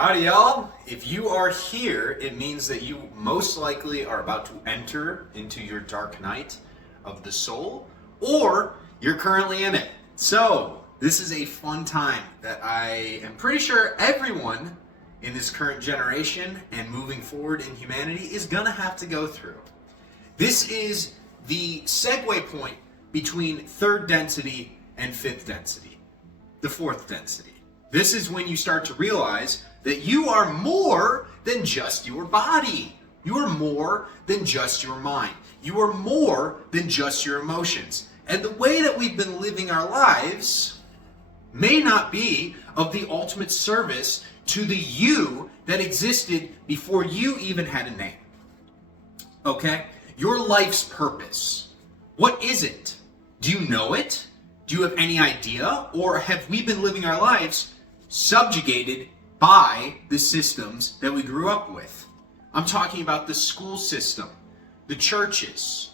Howdy, y'all. If you are here, it means that you most likely are about to enter into your dark night of the soul, or you're currently in it. So, this is a fun time that I am pretty sure everyone in this current generation and moving forward in humanity is gonna have to go through. This is the segue point between third density and fifth density, the fourth density. This is when you start to realize that you are more than just your body. You are more than just your mind. You are more than just your emotions. And the way that we've been living our lives may not be of the ultimate service to the you that existed before you even had a name. Okay? Your life's purpose. What is it? Do you know it? Do you have any idea? Or have we been living our lives subjugated by the systems that we grew up with? I'm talking about the school system, the churches,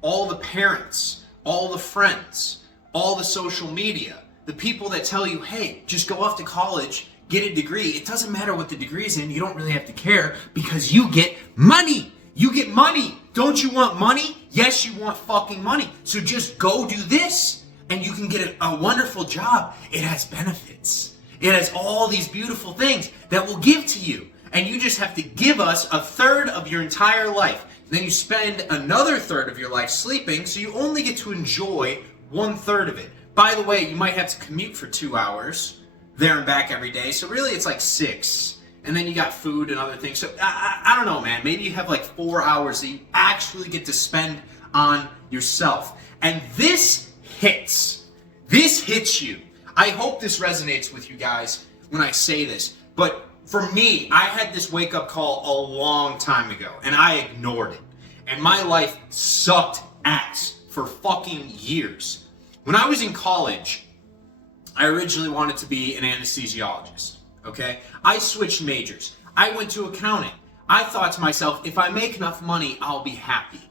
all the parents, all the friends, all the social media, the people that tell you, hey, just go off to college, get a degree. It doesn't matter what the degree is in. You don't really have to care because you get money. You get money. Don't you want money? Yes, you want fucking money. So just go do this and you can get a wonderful job. It has benefits. It has all these beautiful things that we'll give to you. And you just have to give us a third of your entire life. Then you spend another third of your life sleeping, so you only get to enjoy 1/3 of it. By the way, you might have to commute for 2 hours there and back every day. So really it's like 6. And then you got food and other things. So I don't know, man. Maybe you have like 4 hours that you actually get to spend on yourself. And this hits. This hits you. I hope this resonates with you guys when I say this. But for me, I had this wake-up call a long time ago. And I ignored it. And my life sucked ass for fucking years. When I was in college, I originally wanted to be an anesthesiologist. Okay? I switched majors. I went to accounting. I thought to myself, if I make enough money, I'll be happy.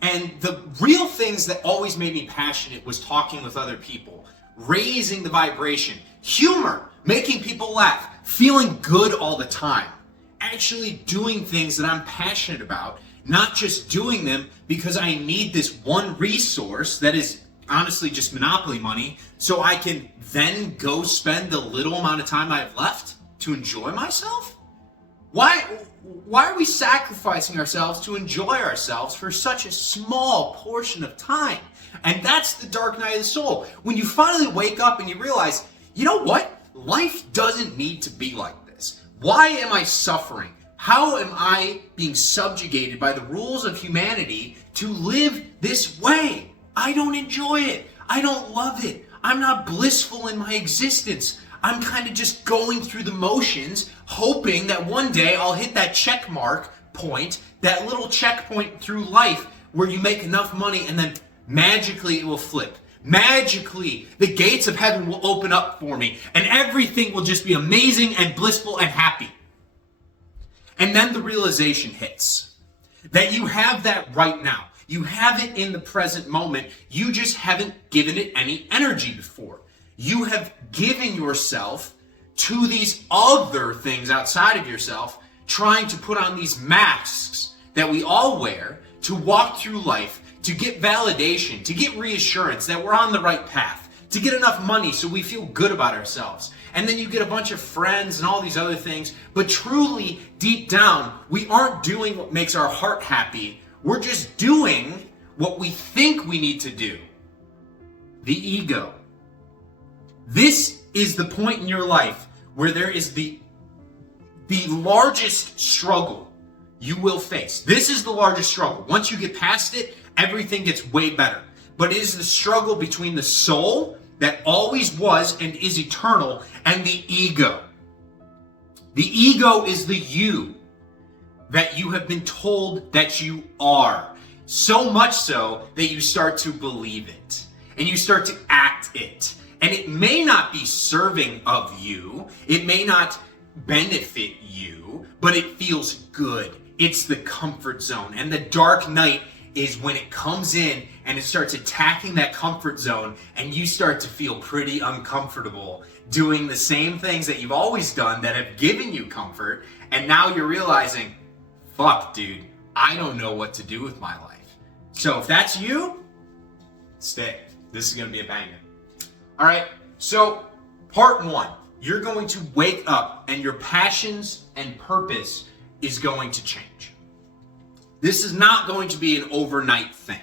And the real things that always made me passionate was talking with other people, raising the vibration, humor, making people laugh, feeling good all the time, actually doing things that I'm passionate about, not just doing them because I need this one resource that is honestly just monopoly money, so I can then go spend the little amount of time I have left to enjoy myself? Why are we sacrificing ourselves to enjoy ourselves for such a small portion of time? And that's the dark night of the soul. When you finally wake up and you realize, you know what? Life doesn't need to be like this. Why am I suffering? How am I being subjugated by the rules of humanity to live this way? I don't enjoy it. I don't love it. I'm not blissful in my existence. I'm kind of just going through the motions, hoping that one day I'll hit that check mark point, that little checkpoint through life where you make enough money and then magically it will flip. Magically, the gates of heaven will open up for me and everything will just be amazing and blissful and happy. And then the realization hits that you have that right now. You have it in the present moment. You just haven't given it any energy before. You have given yourself to these other things outside of yourself, trying to put on these masks that we all wear to walk through life, to get validation, to get reassurance that we're on the right path, to get enough money so we feel good about ourselves. And then you get a bunch of friends and all these other things, but truly, deep down, we aren't doing what makes our heart happy. We're just doing what we think we need to do. The ego. This is the point in your life where there is the largest struggle you will face. This is the largest struggle. Once you get past it, everything gets way better. But it is the struggle between the soul that always was and is eternal and the ego. The ego is the you that you have been told that you are. So much so that you start to believe it. And you start to act it. And it may not be serving of you. It may not benefit you. But it feels good. It's the comfort zone. And the dark night is when it comes in and it starts attacking that comfort zone and you start to feel pretty uncomfortable doing the same things that you've always done that have given you comfort, and now you're realizing, fuck, dude, I don't know what to do with my life. So if that's you, stay. This is going to be a banger. All right, so part one, you're going to wake up and your passions and purpose is going to change. This is not going to be an overnight thing.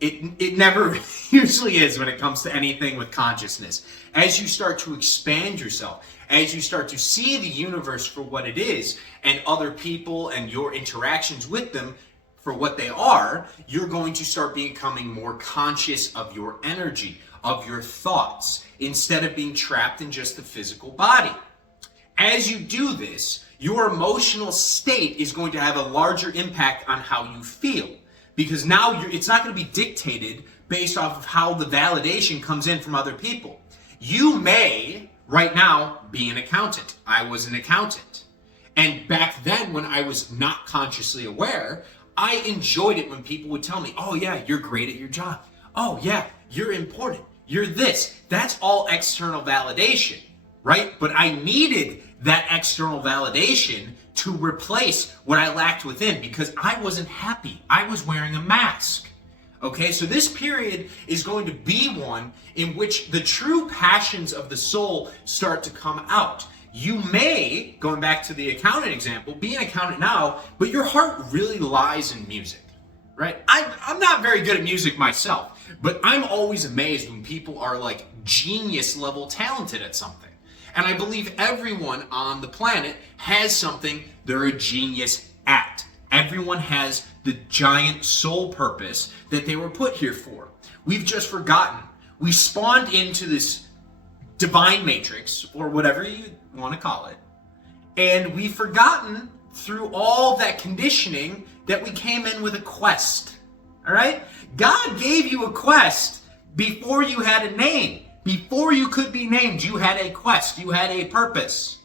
It never usually is when it comes to anything with consciousness. As you start to expand yourself, as you start to see the universe for what it is and other people and your interactions with them for what they are, you're going to start becoming more conscious of your energy, of your thoughts, instead of being trapped in just the physical body. As you do this, your emotional state is going to have a larger impact on how you feel. Because now it's not going to be dictated based off of how the validation comes in from other people. You may, right now, be an accountant. I was an accountant. And back then, when I was not consciously aware, I enjoyed it when people would tell me, oh yeah, you're great at your job. Oh yeah, you're important. You're this. That's all external validation, right? But I needed that external validation to replace what I lacked within because I wasn't happy. I was wearing a mask. Okay, so this period is going to be one in which the true passions of the soul start to come out. You may, going back to the accountant example, be an accountant now, but your heart really lies in music, right? I'm not very good at music myself, but I'm always amazed when people are like genius level talented at something. And I believe everyone on the planet has something they're a genius at. Everyone has the giant soul purpose that they were put here for. We've just forgotten. We spawned into this divine matrix, or whatever you want to call it, and we've forgotten through all that conditioning that we came in with a quest. All right? God gave you a quest before you had a name. Before you could be named, you had a quest, you had a purpose,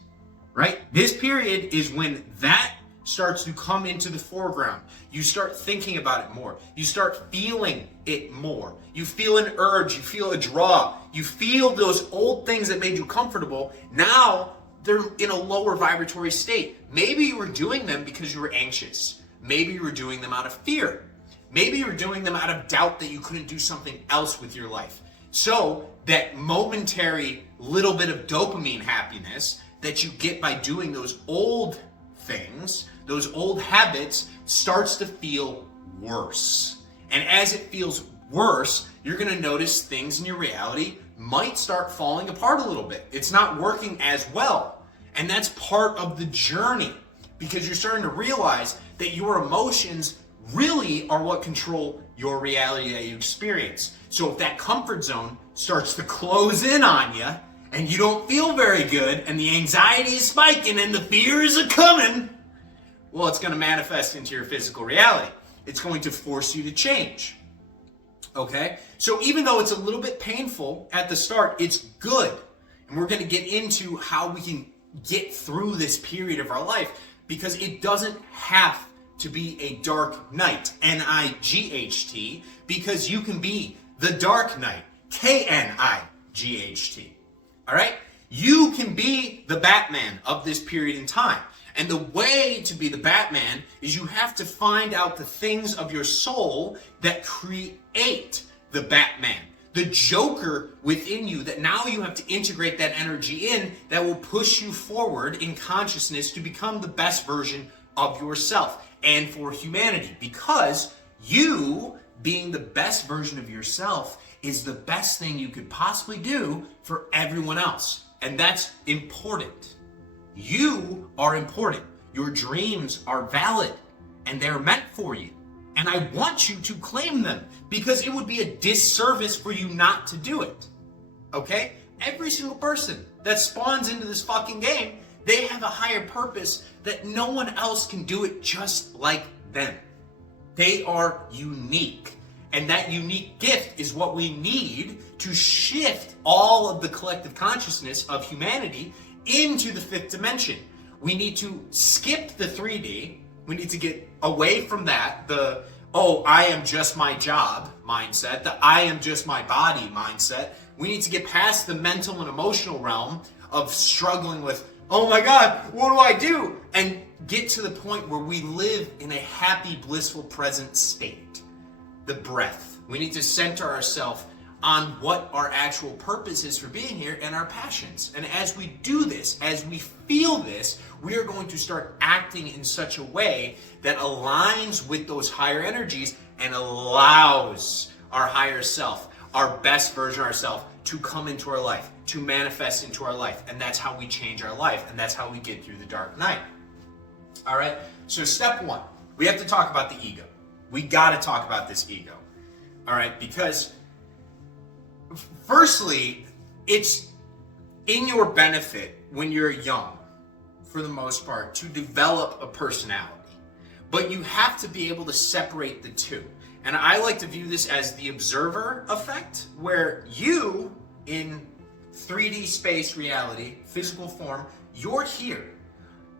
right? This period is when that starts to come into the foreground. You start thinking about it more. You start feeling it more. You feel an urge, you feel a draw. You feel those old things that made you comfortable. Now they're in a lower vibratory state. Maybe you were doing them because you were anxious. Maybe you were doing them out of fear. Maybe you were doing them out of doubt that you couldn't do something else with your life. So that momentary little bit of dopamine happiness that you get by doing those old things, those old habits, starts to feel worse. And as it feels worse, you're going to notice things in your reality might start falling apart a little bit. It's not working as well. And that's part of the journey because you're starting to realize that your emotions really are what control your reality that you experience. So if that comfort zone starts to close in on you and you don't feel very good and the anxiety is spiking and the fear is a-coming, well, it's going to manifest into your physical reality. It's going to force you to change. Okay? So even though it's a little bit painful at the start, it's good. And we're going to get into how we can get through this period of our life because it doesn't have to be a dark night, N-I-G-H-T, because you can be the dark night, K-N-I-G-H-T. All right? You can be the Batman of this period in time. And the way to be the Batman is you have to find out the things of your soul that create the Batman. The Joker within you that now you have to integrate that energy in that will push you forward in consciousness to become the best version of yourself and for humanity. Because you being the best version of yourself is the best thing you could possibly do for everyone else. And that's important. You are important. Your dreams are valid and they're meant for you. And I want you to claim them because it would be a disservice for you not to do it. Okay? Every single person that spawns into this fucking game, they have a higher purpose that no one else can do it just like them. They are unique. And that unique gift is what we need to shift all of the collective consciousness of humanity into the fifth dimension. We need to skip the 3D. We need to get away from that, the oh, I am just my job mindset, the I am just my body mindset. We need to get past the mental and emotional realm of struggling with, oh my God, what do I do? And get to the point where we live in a happy, blissful, present state. The breath. We need to center ourselves on what our actual purpose is for being here and our passions. And as we do this, as we feel this, we are going to start acting in such a way that aligns with those higher energies and allows our higher self, our best version of ourselves, to come into our life, to manifest into our life. And that's how we change our life. And that's how we get through the dark night. All right. So step one, we have to talk about the ego. We got to talk about this ego. All right. Because firstly, it's in your benefit when you're young, for the most part, to develop a personality. But you have to be able to separate the two. And I like to view this as the observer effect, where you, in 3D space reality, physical form, you're here.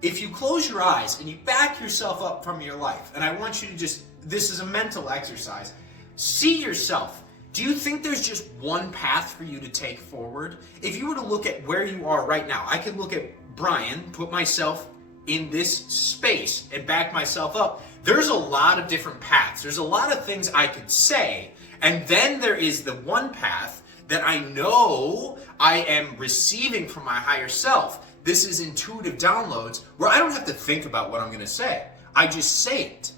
If you close your eyes and you back yourself up from your life, and I want you to just, this is a mental exercise, see yourself. Do you think there's just one path for you to take forward? If you were to look at where you are right now, I could look at Brian, put myself in this space and back myself up. There's a lot of different paths. There's a lot of things I could say. And then there is the one path that I know I am receiving from my higher self. This is intuitive downloads where I don't have to think about what I'm going to say. I just say it.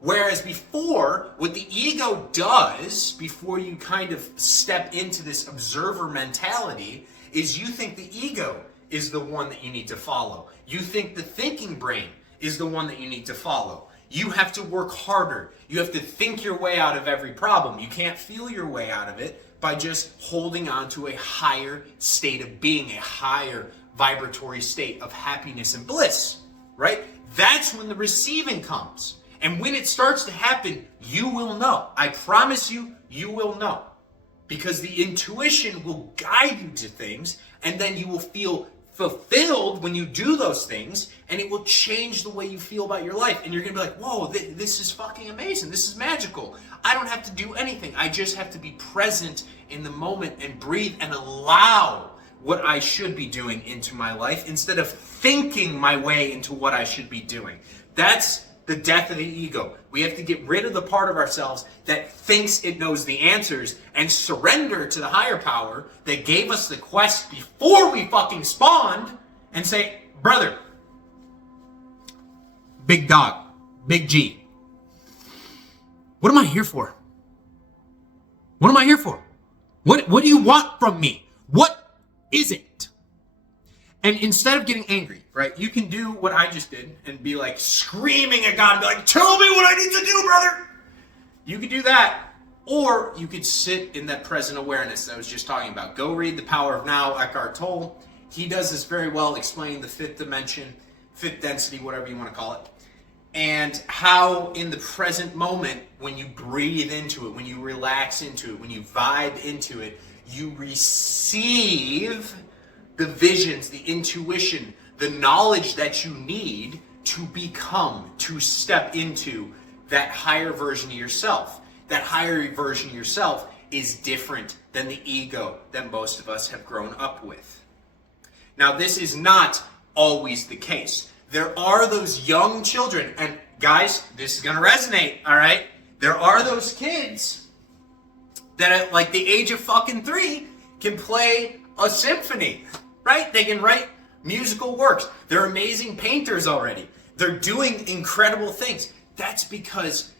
Whereas before, what the ego does, before you kind of step into this observer mentality, is you think the ego is the one that you need to follow. You think the thinking brain is the one that you need to follow. You have to work harder. You have to think your way out of every problem. You can't feel your way out of it by just holding on to a higher state of being, a higher vibratory state of happiness and bliss, right? That's when the receiving comes. And when it starts to happen, you will know. I promise you, you will know. Because the intuition will guide you to things, and then you will feel fulfilled when you do those things, and it will change the way you feel about your life. And you're going to be like, whoa, this is fucking amazing. This is magical. I don't have to do anything. I just have to be present in the moment and breathe and allow what I should be doing into my life instead of thinking my way into what I should be doing. That's the death of the ego. We have to get rid of the part of ourselves that thinks it knows the answers and surrender to the higher power that gave us the quest before we fucking spawned and say, brother, big dog, big G, what am I here for? What am I here for? What do you want from me? What is it? And instead of getting angry, right, you can do what I just did and be like screaming at God and be like, tell me what I need to do, brother. You could do that. Or you could sit in that present awareness that I was just talking about. Go read The Power of Now, Eckhart Tolle. He does this very well, explaining the fifth dimension, fifth density, whatever you want to call it. And how in the present moment, when you breathe into it, when you relax into it, when you vibe into it, you receive the visions, the intuition, the knowledge that you need to become, to step into that higher version of yourself. That higher version of yourself is different than the ego that most of us have grown up with. Now, this is not always the case. There are those young children, and guys, this is going to resonate, all right? There are those kids that at like the age of fucking 3 can play a symphony. Right? They can write musical works. They're amazing painters already. They're doing incredible things. That's because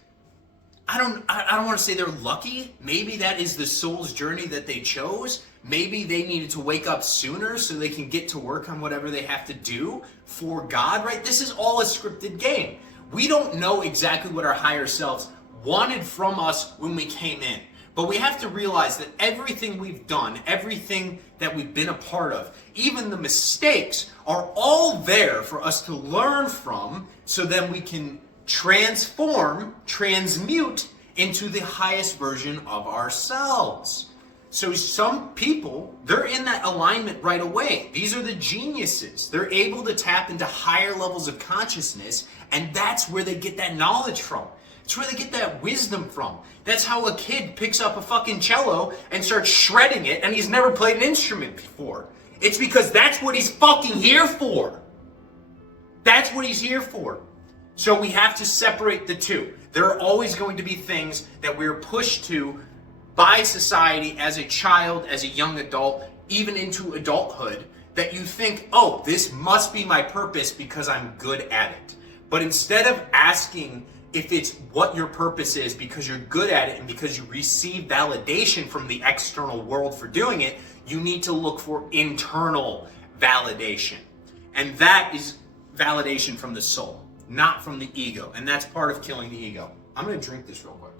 I don't want to say they're lucky. Maybe that is the soul's journey that they chose. Maybe they needed to wake up sooner so they can get to work on whatever they have to do for God, right? This is all a scripted game. We don't know exactly what our higher selves wanted from us when we came in. But we have to realize that everything we've done, everything that we've been a part of, even the mistakes, are all there for us to learn from, so then we can transform, transmute into the highest version of ourselves. So some people, they're in that alignment right away. These are the geniuses. They're able to tap into higher levels of consciousness, and that's where they get that knowledge from. It's where they get that wisdom from. That's how a kid picks up a fucking cello and starts shredding it, and he's never played an instrument before. It's because that's what he's fucking here for. That's what he's here for. So we have to separate the two. There are always going to be things that we're pushed to by society as a child, as a young adult, even into adulthood, that you think, oh, this must be my purpose because I'm good at it. But instead of asking if it's what your purpose is because you're good at it and because you receive validation from the external world for doing it, you need to look for internal validation. And that is validation from the soul, not from the ego. And that's part of killing the ego. I'm going to drink this real quick.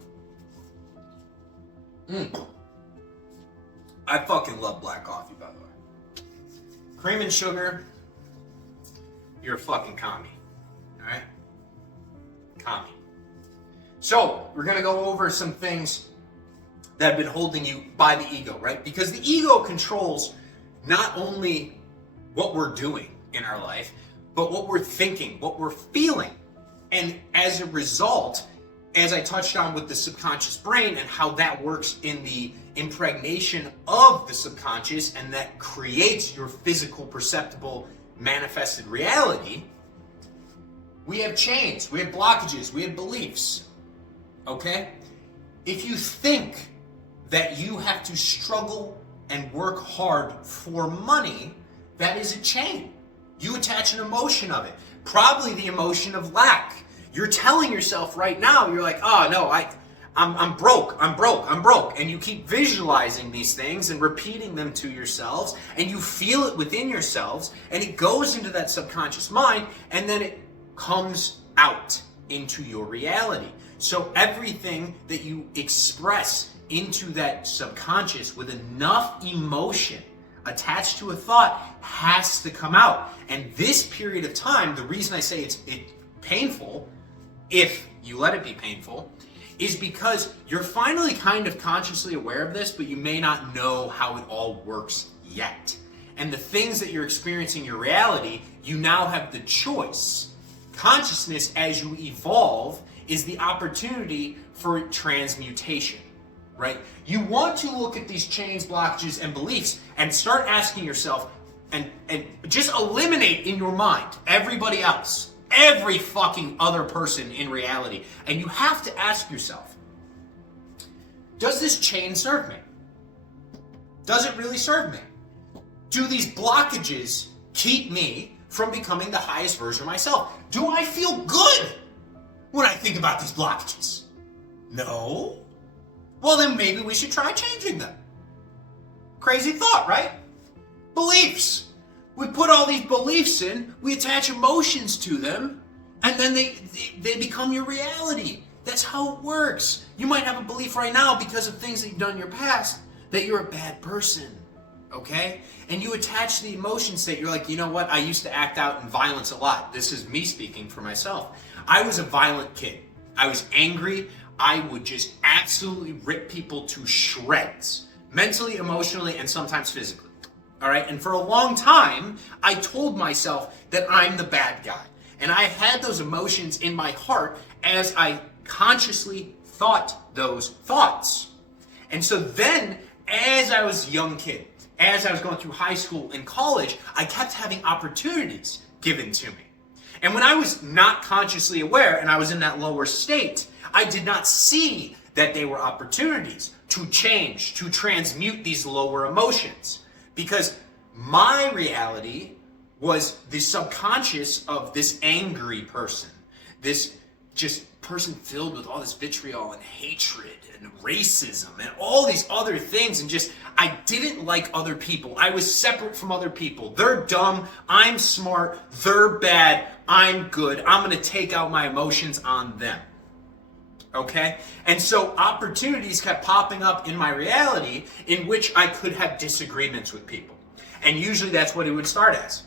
I fucking love black coffee, by the way. Cream and sugar, you're a fucking commie. All right? Commie. So, we're going to go over some things that have been holding you by the ego, right? Because the ego controls not only what we're doing in our life, but what we're thinking, what we're feeling. And as a result, as I touched on with the subconscious brain and how that works in the impregnation of the subconscious and that creates your physical, perceptible, manifested reality, we have chains, we have blockages, we have beliefs, okay? If you think that you have to struggle and work hard for money, that is a chain. You attach an emotion of it, probably the emotion of lack. You're telling yourself right now, you're like, oh no, I'm broke. And you keep visualizing these things and repeating them to yourselves, and you feel it within yourselves, and it goes into that subconscious mind, and then it comes out into your reality. So everything that you express into that subconscious with enough emotion attached to a thought has to come out. And this period of time, the reason I say it's painful, if you let it be painful, is because you're finally kind of consciously aware of this, but you may not know how it all works yet. And the things that you're experiencing in your reality, you now have the choice. Consciousness, as you evolve, is the opportunity for transmutation, right? You want to look at these chains, blockages, and beliefs and start asking yourself, and just eliminate in your mind everybody else, every fucking other person in reality. And you have to ask yourself, does this chain serve me? Does it really serve me? Do these blockages keep me from becoming the highest version of myself? Do I feel good when I think about these blockages? No? Well, then maybe we should try changing them. Crazy thought, right? Beliefs. We put all these beliefs in, we attach emotions to them, and then they become your reality. That's how it works. You might have a belief right now because of things that you've done in your past that you're a bad person, okay? And you attach the emotion state. You're like, you know what? I used to act out in violence a lot. This is me speaking for myself. I was a violent kid. I was angry. I would just absolutely rip people to shreds, mentally, emotionally, and sometimes physically. All right, and for a long time, I told myself that I'm the bad guy. And I had those emotions in my heart as I consciously thought those thoughts. And so then, as I was a young kid, as I was going through high school and college, I kept having opportunities given to me. And when I was not consciously aware and I was in that lower state, I did not see that they were opportunities to change, to transmute these lower emotions. Because my reality was the subconscious of this angry person, this just person filled with all this vitriol and hatred and racism and all these other things, and just, I didn't like other people. I was separate from other people. They're dumb, I'm smart, they're bad, I'm good. I'm going to take out my emotions on them. Okay? And so opportunities kept popping up in my reality in which I could have disagreements with people. And usually that's what it would start as,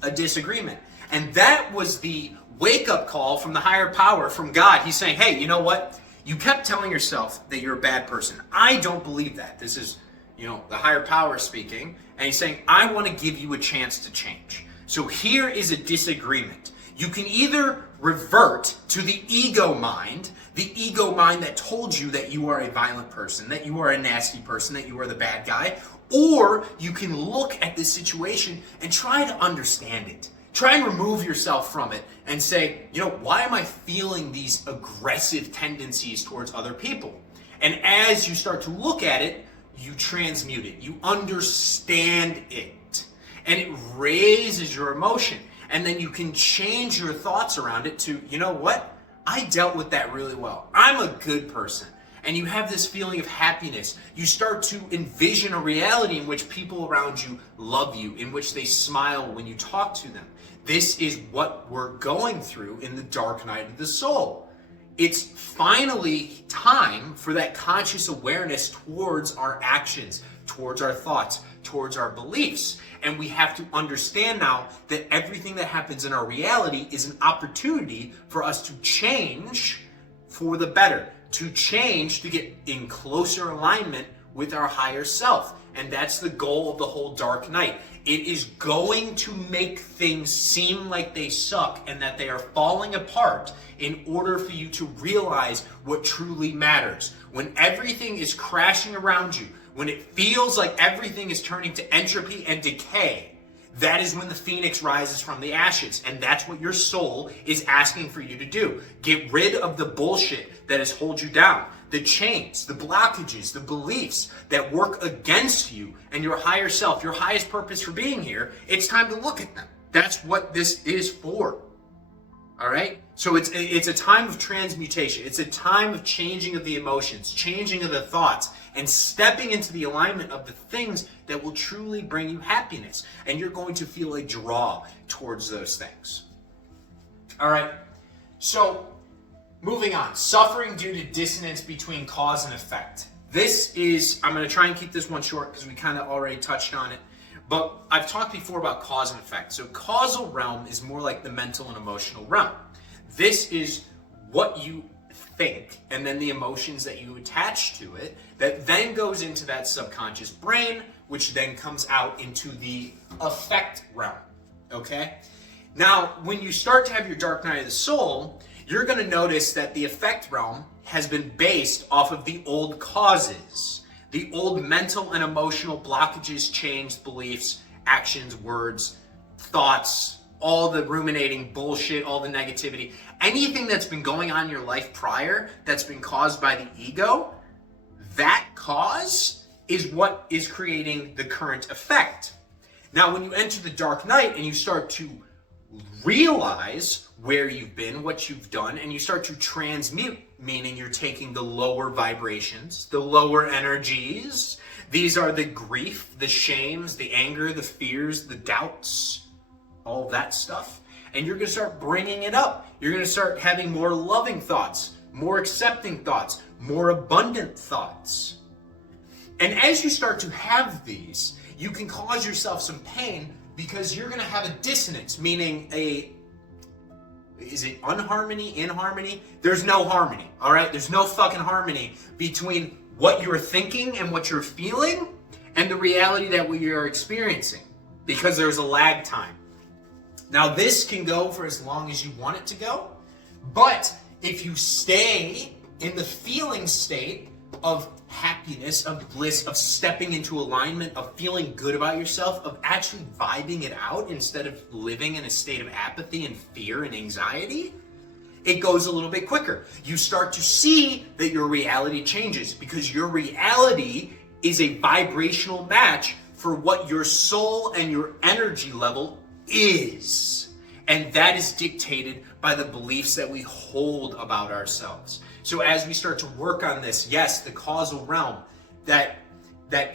a disagreement. And that was the wake-up call from the higher power, from God. He's saying, hey, you know what? You kept telling yourself that you're a bad person. I don't believe that. This is, the higher power speaking. And he's saying, I want to give you a chance to change. So here is a disagreement. You can either revert to the ego mind that told you that you are a violent person, that you are a nasty person, that you are the bad guy, or you can look at this situation and try to understand it. Try and remove yourself from it and say, why am I feeling these aggressive tendencies towards other people? And as you start to look at it, you transmute it. You understand it. And it raises your emotion. And then you can change your thoughts around it to, what? I dealt with that really well. I'm a good person. And you have this feeling of happiness. You start to envision a reality in which people around you love you, in which they smile when you talk to them. This is what we're going through in the dark night of the soul. It's finally time for that conscious awareness towards our actions, towards our thoughts, towards our beliefs. And we have to understand now that everything that happens in our reality is an opportunity for us to change for the better, to change to get in closer alignment with our higher self. And that's the goal of the whole dark night. It is going to make things seem like they suck and that they are falling apart in order for you to realize what truly matters. When everything is crashing around you, when it feels like everything is turning to entropy and decay, that is when the phoenix rises from the ashes. And that's what your soul is asking for you to do. Get rid of the bullshit that has held you down. The chains, the blockages, the beliefs that work against you and your higher self, your highest purpose for being here. It's time to look at them. That's what this is for. All right? So it's a time of transmutation. It's a time of changing of the emotions, changing of the thoughts, and stepping into the alignment of the things that will truly bring you happiness. And you're going to feel a draw towards those things. All right? So, moving on. Suffering due to dissonance between cause and effect. This is, I'm going to try and keep this one short because we kind of already touched on it. But I've talked before about cause and effect. So causal realm is more like the mental and emotional realm. This is what you think and then the emotions that you attach to it that then goes into that subconscious brain, which then comes out into the effect realm. Okay? Now, when you start to have your dark night of the soul, you're going to notice that the effect realm has been based off of the old causes. The old mental and emotional blockages, chains, beliefs, actions, words, thoughts, all the ruminating bullshit, all the negativity, anything that's been going on in your life prior that's been caused by the ego, that cause is what is creating the current effect. Now, when you enter the dark night and you start to realize where you've been, what you've done, and you start to transmute, meaning you're taking the lower vibrations, the lower energies. These are the grief, the shames, the anger, the fears, the doubts, all that stuff. And you're going to start bringing it up. You're going to start having more loving thoughts, more accepting thoughts, more abundant thoughts. And as you start to have these, you can cause yourself some pain because you're going to have a dissonance, meaning is it unharmony, inharmony? There's no harmony, all right? There's no fucking harmony between what you're thinking and what you're feeling and the reality that we are experiencing because there's a lag time. Now, this can go for as long as you want it to go, but if you stay in the feeling state of happiness, of bliss, of stepping into alignment, of feeling good about yourself, of actually vibing it out instead of living in a state of apathy and fear and anxiety, it goes a little bit quicker. You start to see that your reality changes because your reality is a vibrational match for what your soul and your energy level is. And that is dictated by the beliefs that we hold about ourselves. So as we start to work on this, yes, the causal realm, that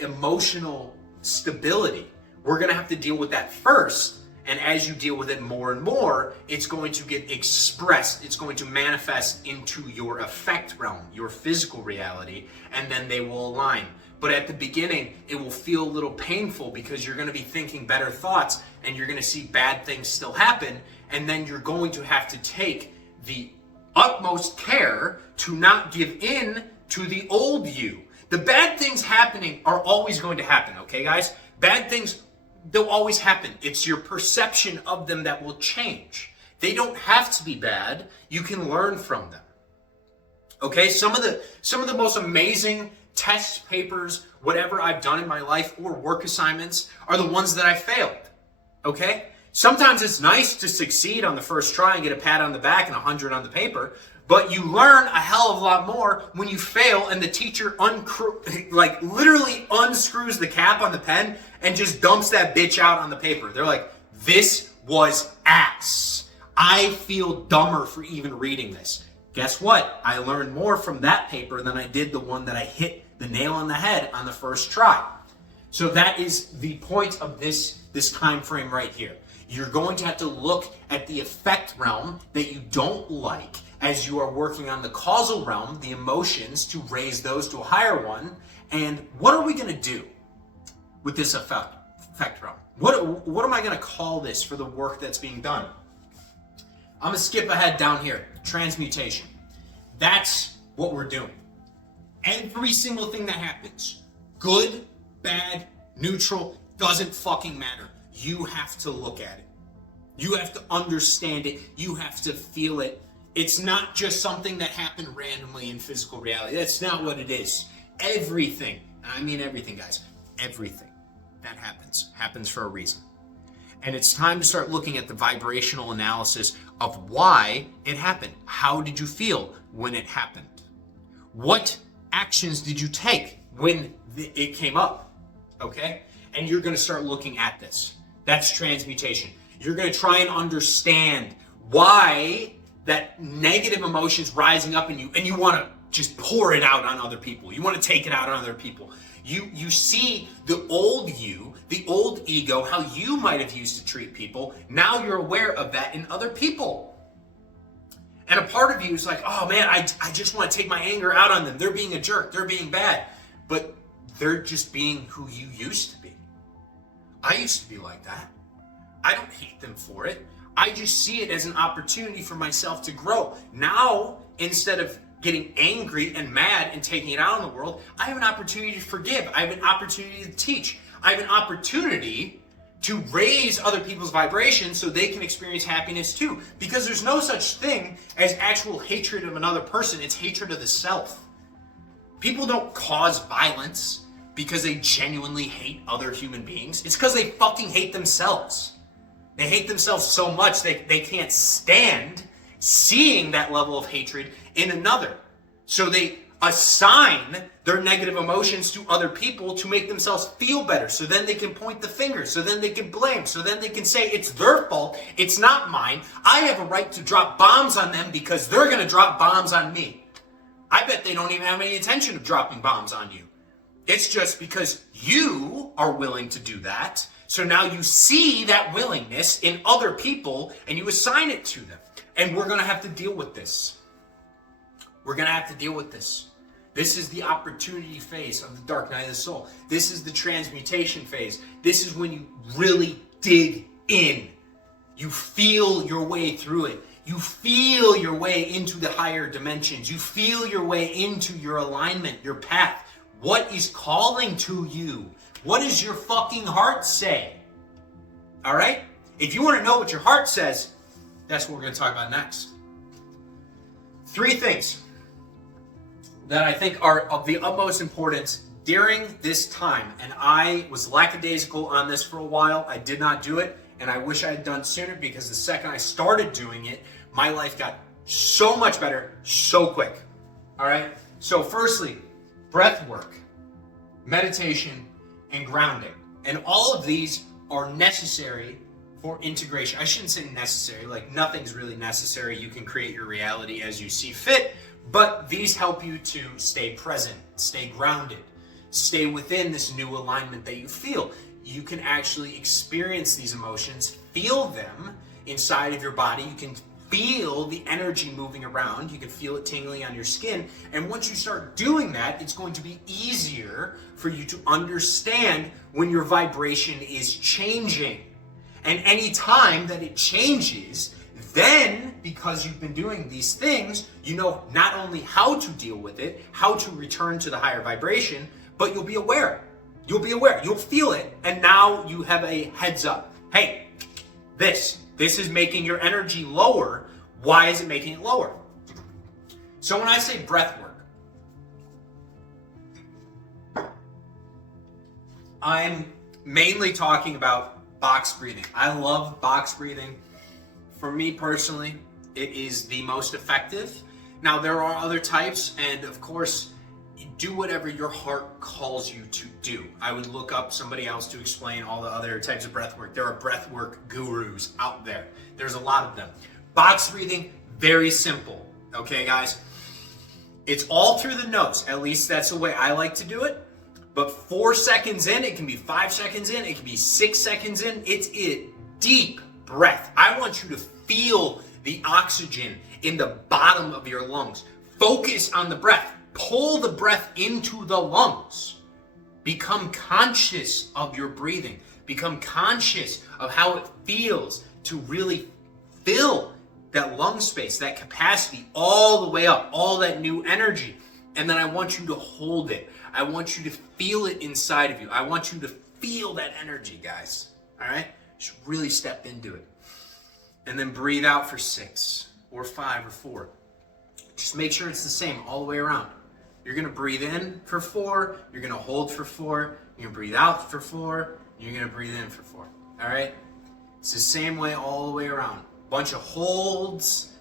emotional stability, we're going to have to deal with that first. And as you deal with it more and more, it's going to get expressed. It's going to manifest into your effect realm, your physical reality, and then they will align. But at the beginning, it will feel a little painful because you're going to be thinking better thoughts and you're going to see bad things still happen. And then you're going to have to take the utmost care to not give in to the old you. The bad things happening are always going to happen, okay, guys? Bad things, they'll always happen. It's your perception of them that will change. They don't have to be bad. You can learn from them. Okay, some of the most amazing test papers, whatever I've done in my life, or work assignments, are the ones that I failed. Okay? Sometimes it's nice to succeed on the first try and get a pat on the back and 100 on the paper, but you learn a hell of a lot more when you fail and the teacher literally unscrews the cap on the pen and just dumps that bitch out on the paper. They're like, this was ass. I feel dumber for even reading this. Guess what? I learned more from that paper than I did the one that I hit the nail on the head on the first try. So that is the point of this time frame right here. You're going to have to look at the effect realm that you don't like as you are working on the causal realm, the emotions, to raise those to a higher one. And what are we going to do with this effect realm? What am I going to call this for the work that's being done? I'm going to skip ahead down here. Transmutation. That's what we're doing. Every single thing that happens, good, bad, neutral, doesn't fucking matter. You have to look at it. You have to understand it. You have to feel it. It's not just something that happened randomly in physical reality. That's not what it is. Everything, I mean everything, guys, everything that happens for a reason. And it's time to start looking at the vibrational analysis of why it happened. How did you feel when it happened? What actions did you take when it came up? Okay? And you're going to start looking at this. That's transmutation. You're going to try and understand why that negative emotion's rising up in you, and you want to just pour it out on other people. You want to take it out on other people. You see the old you, the old ego, how you might have used to treat people. Now you're aware of that in other people. And a part of you is like, oh man, I just want to take my anger out on them. They're being a jerk. They're being bad. But they're just being who you used to be. I used to be like that. I don't hate them for it. I just see it as an opportunity for myself to grow. Now, instead of getting angry and mad and taking it out on the world, I have an opportunity to forgive. I have an opportunity to teach. I have an opportunity to raise other people's vibrations so they can experience happiness too. Because there's no such thing as actual hatred of another person. It's hatred of the self. People don't cause violence because they genuinely hate other human beings. It's because they fucking hate themselves. They hate themselves so much they can't stand seeing that level of hatred in another. So they assign their negative emotions to other people to make themselves feel better. So then they can point the finger. So then they can blame. So then they can say, it's their fault. It's not mine. I have a right to drop bombs on them because they're going to drop bombs on me. I bet they don't even have any intention of dropping bombs on you. It's just because you are willing to do that. So now you see that willingness in other people and you assign it to them. And we're going to have to deal with this. We're going to have to deal with this. This is the opportunity phase of the dark night of the soul. This is the transmutation phase. This is when you really dig in. You feel your way through it. You feel your way into the higher dimensions. You feel your way into your alignment, your path. What is calling to you? What does your fucking heart say? All right? If you want to know what your heart says, that's what we're going to talk about next. 3 things that I think are of the utmost importance during this time. And I was lackadaisical on this for a while. I did not do it. And I wish I had done sooner because the second I started doing it, my life got so much better so quick. All right? So firstly, breath work, meditation, and grounding. And all of these are necessary for integration. I shouldn't say necessary, like nothing's really necessary. You can create your reality as you see fit, but these help you to stay present, stay grounded, stay within this new alignment that you feel. You can actually experience these emotions, feel them inside of your body. You can feel the energy moving around. You can feel it tingling on your skin. And once you start doing that, it's going to be easier for you to understand when your vibration is changing. And any time that it changes, then because you've been doing these things, you know not only how to deal with it, how to return to the higher vibration, but you'll be aware. You'll be aware. You'll feel it. And now you have a heads up. Hey, this This is making your energy lower. Why is it making it lower? So when I say breath work, I'm mainly talking about box breathing. I love box breathing. For me personally, it is the most effective. Now, there are other types, and of course, do whatever your heart calls you to do. I would look up somebody else to explain all the other types of breath work. There are breath work gurus out there. There's a lot of them. Box breathing, very simple. Okay, guys? It's all through the nose. At least that's the way I like to do it. But 4 seconds in, it can be 5 seconds in, it can be 6 seconds in. It's a deep breath. I want you to feel the oxygen in the bottom of your lungs. Focus on the breath. Pull the breath into the lungs. Become conscious of your breathing. Become conscious of how it feels to really fill that lung space, that capacity all the way up, all that new energy. And then I want you to hold it. I want you to feel it inside of you. I want you to feel that energy, guys. All right? Just really step into it. And then breathe out for 6 or 5 or 4. Just make sure it's the same all the way around. You're going to breathe in for 4. You're going to hold for 4. You're going to breathe out for 4. You're going to breathe in for 4. All right? It's the same way all the way around. Bunch of holds,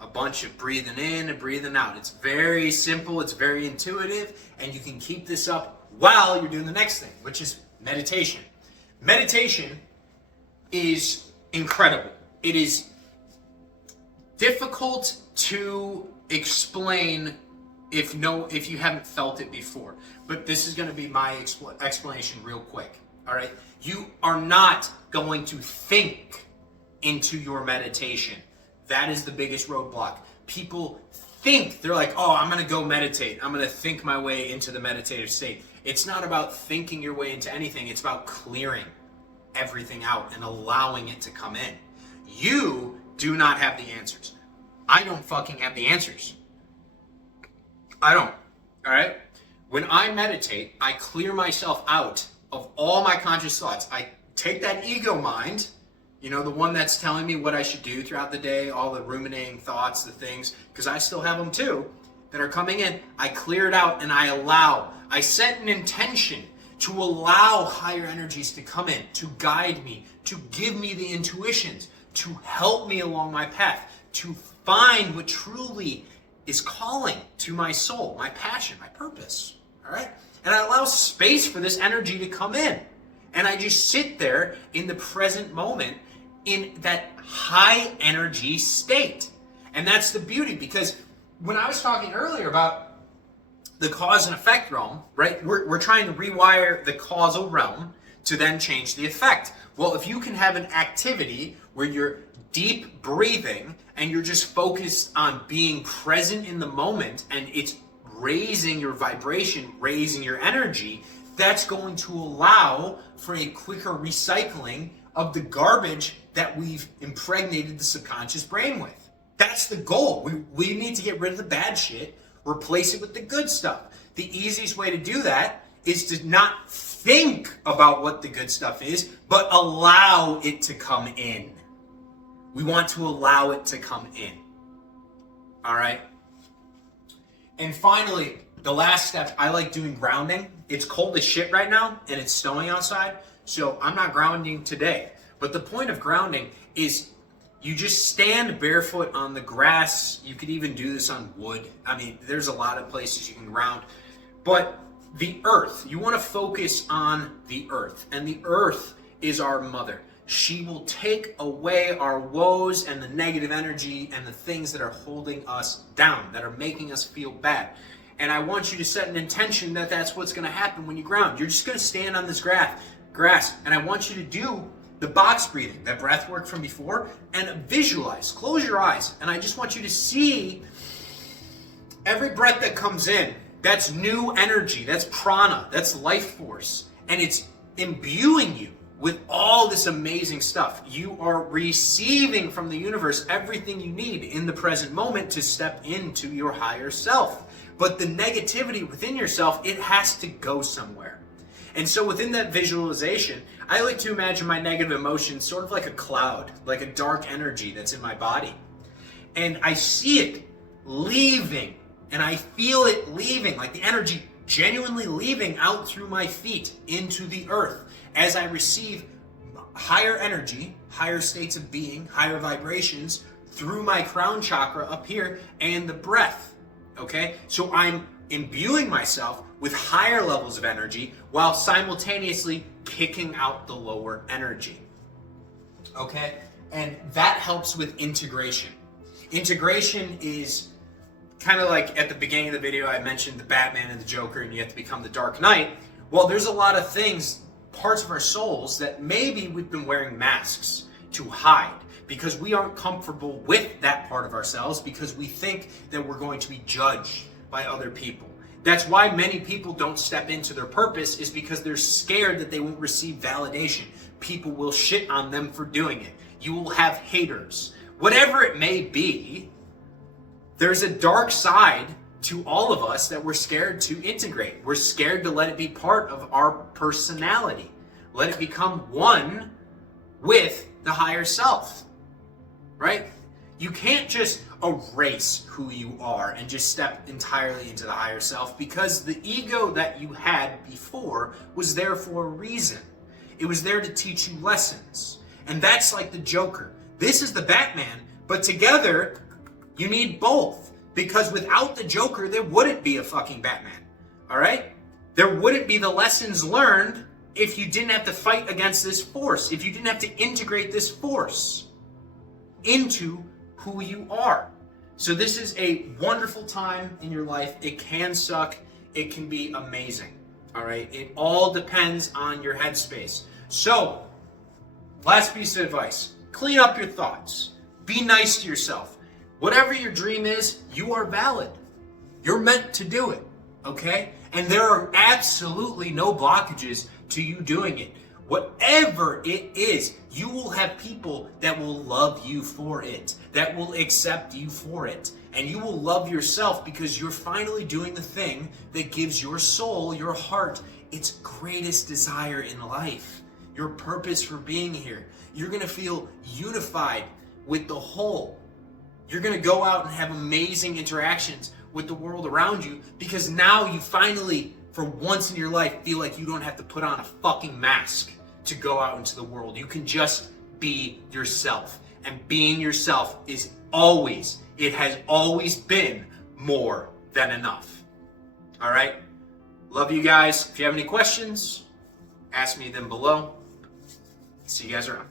a bunch of breathing in and breathing out. It's very simple. It's very intuitive. And you can keep this up while you're doing the next thing, which is meditation. Meditation is incredible. It is difficult to explain if you haven't felt it before. But this is going to be my explanation real quick. All right? You are not going to think into your meditation. That is the biggest roadblock. People think, they're like, oh, I'm going to go meditate. I'm going to think my way into the meditative state. It's not about thinking your way into anything. It's about clearing everything out and allowing it to come in. You do not have the answers. I don't fucking have the answers. I don't. All right? When I meditate, I clear myself out of all my conscious thoughts. I take that ego mind, the one that's telling me what I should do throughout the day, all the ruminating thoughts, the things, because I still have them too, that are coming in. I clear it out and I set an intention to allow higher energies to come in, to guide me, to give me the intuitions, to help me along my path, to find what truly is calling to my soul, my passion, my purpose. All right? And I allow space for this energy to come in. And I just sit there in the present moment in that high energy state. And that's the beauty, because when I was talking earlier about the cause and effect realm, right? We're trying to rewire the causal realm to then change the effect. Well, if you can have an activity where you're deep breathing and you're just focused on being present in the moment, and it's raising your vibration, raising your energy, that's going to allow for a quicker recycling of the garbage that we've impregnated the subconscious brain with. That's the goal. We need to get rid of the bad shit, replace it with the good stuff. The easiest way to do that is to not think about what the good stuff is, but allow it to come in. We want to allow it to come in. All right? And finally, the last step, I like doing grounding. It's cold as shit right now, and it's snowing outside, so I'm not grounding today. But the point of grounding is you just stand barefoot on the grass. You could even do this on wood. I mean, there's a lot of places you can ground. But the earth, you want to focus on the earth. And the earth is our mother. She will take away our woes and the negative energy and the things that are holding us down, that are making us feel bad. And I want you to set an intention that that's what's going to happen when you ground. You're just going to stand on this grass, and I want you to do the box breathing, that breath work from before, and visualize. Close your eyes, and I just want you to see every breath that comes in. That's new energy. That's prana. That's life force. And it's imbuing you with all this amazing stuff. You are receiving from the universe everything you need in the present moment to step into your higher self. But the negativity within yourself, it has to go somewhere. And so within that visualization, I like to imagine my negative emotions sort of like a cloud, like a dark energy that's in my body. And I see it leaving, and I feel it leaving, like the energy genuinely leaving out through my feet into the earth as I receive higher energy, higher states of being, higher vibrations through my crown chakra up here and the breath. Okay? So I'm imbuing myself with higher levels of energy while simultaneously kicking out the lower energy. Okay? And that helps with integration. Integration is kind of like at the beginning of the video I mentioned the Batman and the Joker and you have to become the Dark Knight. Well, there's a lot of things, parts of our souls that maybe we've been wearing masks to hide because we aren't comfortable with that part of ourselves because we think that we're going to be judged by other people. That's why many people don't step into their purpose, is because they're scared that they won't receive validation. People will shit on them for doing it. You will have haters. Whatever it may be, there's a dark side to all of us that we're scared to integrate. We're scared to let it be part of our personality. Let it become one with the higher self, right? You can't just erase who you are and just step entirely into the higher self, because the ego that you had before was there for a reason. It was there to teach you lessons. And that's like the Joker. This is the Batman, but together you need both, because without the Joker there wouldn't be a fucking Batman. All right? There wouldn't be the lessons learned if you didn't have to fight against this force, if you didn't have to integrate this force into who you are. So this is a wonderful time in your life. It can suck. It can be amazing. All right? It all depends on your headspace. So, last piece of advice. Clean up your thoughts. Be nice to yourself. Whatever your dream is, you are valid. You're meant to do it. Okay? And there are absolutely no blockages to you doing it. Whatever it is, you will have people that will love you for it, that will accept you for it. And you will love yourself because you're finally doing the thing that gives your soul, your heart, its greatest desire in life. Your purpose for being here. You're going to feel unified with the whole. You're going to go out and have amazing interactions with the world around you, because now you finally, for once in your life, feel like you don't have to put on a fucking mask to go out into the world. You can just be yourself. And being yourself is always, it has always been more than enough. All right? Love you guys. If you have any questions, ask me them below. See you guys around.